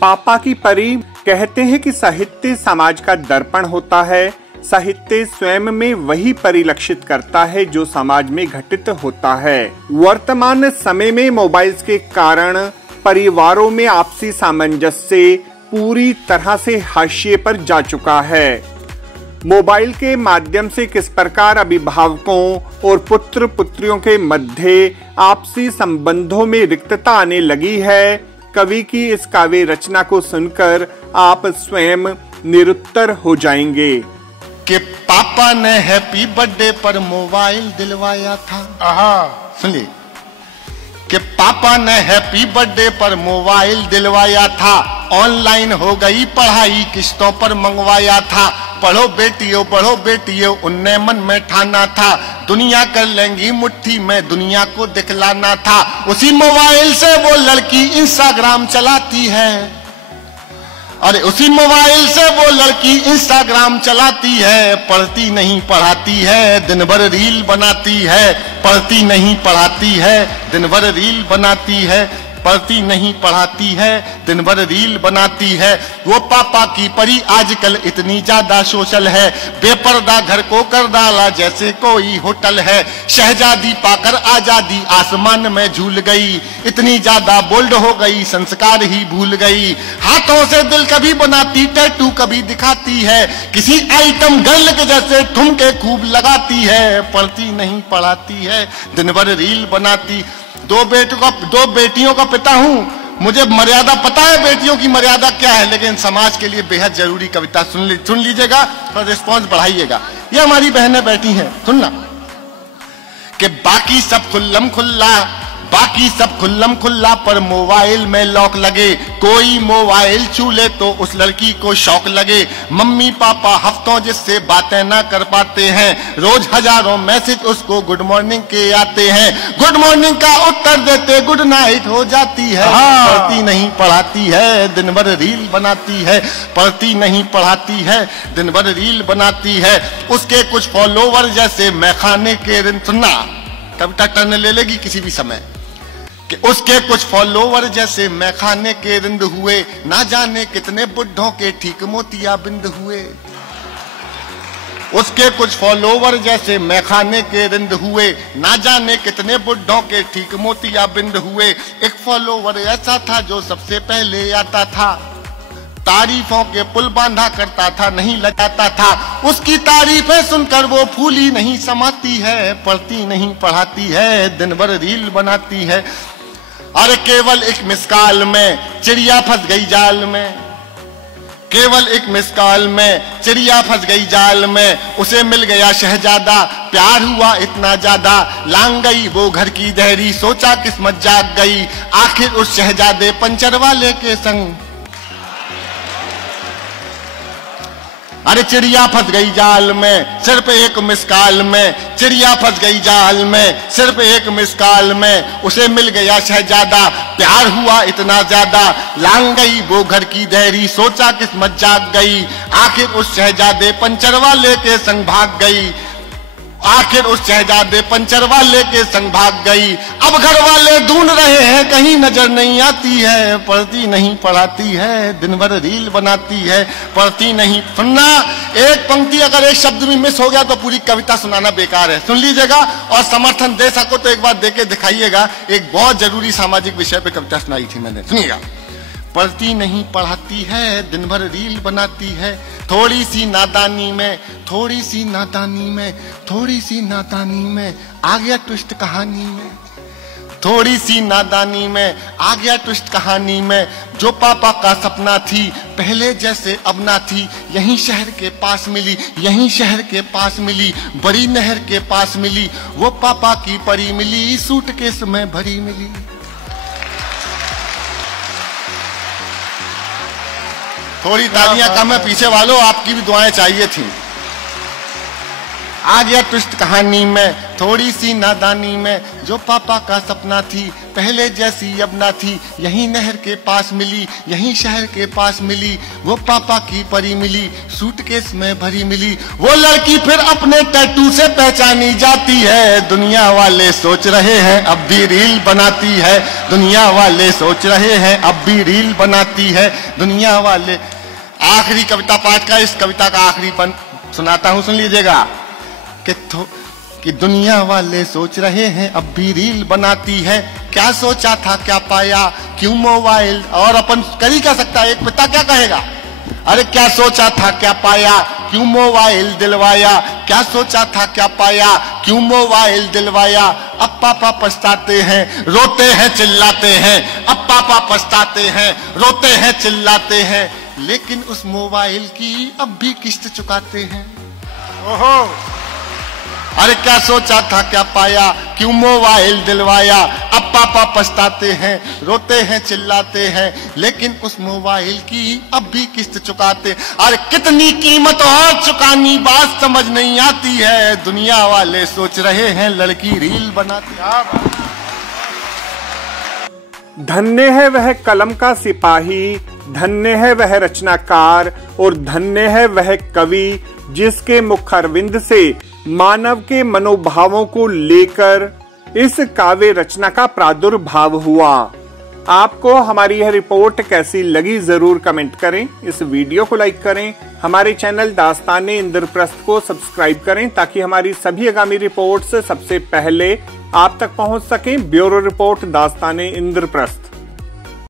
पापा की परी कहते हैं कि साहित्य समाज का दर्पण होता है। साहित्य स्वयं में वही परिलक्षित करता है जो समाज में घटित होता है। वर्तमान समय में मोबाइल्स के कारण परिवारों में आपसी सामंजस्य पूरी तरह से हाशिए पर जा चुका है। मोबाइल के माध्यम से किस प्रकार अभिभावकों और पुत्र पुत्रियों के मध्य आपसी संबंधों में रिक्तता आने लगी है, कवि की इस काव्य रचना को सुनकर आप स्वयं निरुत्तर हो जाएंगे। कि पापा ने हैप्पी बर्थडे पर मोबाइल दिलवाया था। सुनिए कि पापा ने हैप्पी बर्थडे पर मोबाइल दिलवाया था, ऑनलाइन हो गई पढ़ाई किस्तों पर मंगवाया था। पढ़ो बेटियों उनने मन में ठाना था, दुनिया कर लेंगी मुट्ठी में दुनिया को दिखलाना था। उसी मोबाइल से वो लड़की इंस्टाग्राम चलाती है, अरे उसी मोबाइल से वो लड़की इंस्टाग्राम चलाती है। पढ़ती नहीं पढ़ाती है, दिन भर रील बनाती है। पढ़ती नहीं पढ़ाती है, दिन भर रील बनाती है। पढ़ती नहीं पढ़ाती है, दिन भर रील बनाती है। वो पापा की परी आजकल इतनी ज्यादा सोशल है, बेपर्दा घर को कर डाला जैसे कोई होटल है। शहजादी पाकर आजादी आसमान में झूल गई, इतनी ज्यादा बोल्ड हो गई संस्कार ही भूल गई। हाथों से दिल कभी बनाती, टैटू कभी दिखाती है, किसी आइटम गर्ल के जैसे ठुमके खूब लगाती है। पढ़ती नहीं पढ़ाती है, दिन भर रील बनाती। दो बेटियों का पिता हूं, मुझे मर्यादा पता है बेटियों की मर्यादा क्या है, लेकिन समाज के लिए बेहद जरूरी कविता सुन लीजिएगा और रिस्पॉन्स बढ़ाइएगा। ये हमारी बहनें बैठी हैं, सुनना। कि बाकी सब खुल्लम खुल्ला पर मोबाइल में लॉक लगे, कोई मोबाइल छू ले तो उस लड़की को शौक लगे। मम्मी पापा हफ्तों जिससे बातें ना कर पाते हैं, रोज हजारों मैसेज उसको गुड मॉर्निंग के आते हैं। गुड मॉर्निंग का उत्तर देते गुड नाइट हो जाती है। पढ़ती नहीं पढ़ाती है, दिन भर रील बनाती है। पढ़ती नहीं पढ़ाती है, दिन भर रील बनाती है। उसके कुछ फॉलोवर जैसे मैखाने के रिंद, सुनना कविता टर्न ले लेगी किसी भी समय। कि उसके कुछ फॉलोवर जैसे मैखाने के रिंद हुए, ना जाने कितने बुढ़ों के ठीक मोतिया बिंद हुए। उसके कुछ फॉलोवर जैसे मैखाने के रिंद हुए, ना जाने कितने बुढ़ों के ठीक मोतिया बिंद हुए। एक फॉलोवर ऐसा था जो सबसे पहले आता था, तारीफों के पुल बांधा करता था, नहीं लगाता था। उसकी तारीफें सुनकर वो फूली नहीं समाती है। पढ़ती नहीं पढ़ाती है, दिन भर रील बनाती है। अरे केवल एक मिसकाल में चिड़िया फंस गई जाल में, केवल एक मिसकाल में चिड़िया फंस गई जाल में। उसे मिल गया शहजादा, प्यार हुआ इतना ज्यादा, लांग गई वो घर की देहरी, सोचा किस्मत जाग गई। आखिर उस शहजादे पंचर वाले के संग, अरे चिड़िया फंस गई जाल में, सिर्फ एक मिसकाल में। चिड़िया फंस गई जाल में, सिर्फ एक मिसकाल में। उसे मिल गया शहजादा, प्यार हुआ इतना ज्यादा, लांग गई वो घर की देहरी, सोचा किस्मत जाग गई। आखिर उस शहजादे पंचर वाले के संग भाग गई। आखिर उस शहजादे पंचर वाले के संग भाग गई। अब घर वाले ढूंढ रहे हैं, कहीं नजर नहीं आती है। पढ़ती नहीं पढ़ाती है, दिन भर रील बनाती है। पढ़ती नहीं, सुनना एक पंक्ति अगर एक शब्द भी मिस हो गया तो पूरी कविता सुनाना बेकार है। सुन लीजिएगा और समर्थन दे सको तो एक बार दे के दिखाइएगा। एक बहुत जरूरी सामाजिक विषय पे कविता सुनाई थी मैंने, सुनिएगा। पढ़ती नहीं पढ़ाती है, दिन भर रील बनाती है। थोड़ी सी नादानी में आ गया ट्विस्ट कहानी में। थोड़ी सी नादानी में आ गया ट्विस्ट कहानी में। जो पापा का सपना थी पहले जैसे अब ना थी, यहीं शहर के पास मिली, यहीं शहर के पास मिली, बड़ी नहर के पास मिली। वो पापा की परी मिली, सूटकेस में भरी मिली। थोड़ी तालियां कम है पीछे वालों, आपकी भी दुआएं चाहिए थी। आ गया ट्विस्ट कहानी में, थोड़ी सी नादानी में। जो पापा का सपना थी पहले जैसी अब ना थी, यहीं नहर के पास मिली, यहीं शहर के पास मिली, वो पापा की परी मिली, सूटकेस में भरी मिली। वो लड़की फिर अपने टैटू से पहचानी जाती है, दुनिया वाले सोच रहे हैं अब भी रील बनाती है, दुनिया वाले सोच रहे हैं अब भी रील बनाती है, दुनिया वाले। आखिरी कविता पाठ का, इस कविता का आखिरी पन सुनाता हूं, सुन लीजिएगा। कि दुनिया वाले सोच रहे हैं अब भी रील बनाती है, क्या सोचा था क्या पाया, क्यों मोबाइल। और अपन कर ही क्या सकता है, एक पिता क्या कहेगा, अरे क्या सोचा था क्या पाया, क्यों मोबाइल दिलवाया, क्या सोचा था क्या पाया, क्यों मोबाइल दिलवाया। अब पापा पछताते हैं, रोते हैं चिल्लाते हैं, अब पापा पछताते हैं, रोते हैं चिल्लाते हैं, लेकिन उस मोबाइल की अब भी किस्त चुकाते हैं। ओहो, अरे क्या सोचा था क्या पाया, क्यों मोबाइल दिलवाया। अब पापा पछताते हैं, रोते हैं चिल्लाते हैं, लेकिन उस मोबाइल की अब भी किस्त चुकाते। अरे कितनी कीमत और चुकानी बात समझ नहीं आती है, दुनिया वाले सोच रहे हैं लड़की रील बनाती। धन्य है वह कलम का सिपाही, धन्य है वह रचनाकार, और धन्य है वह कवि जिसके मुखारविंद से मानव के मनोभावों को लेकर इस काव्य रचना का प्रादुर्भाव हुआ। आपको हमारी यह रिपोर्ट कैसी लगी जरूर कमेंट करें, इस वीडियो को लाइक करें, हमारे चैनल दास्ताने इंद्रप्रस्थ को सब्सक्राइब करें ताकि हमारी सभी आगामी रिपोर्ट्स सबसे पहले आप तक पहुंच सकें। ब्यूरो रिपोर्ट दास्ताने इंद्रप्रस्थ।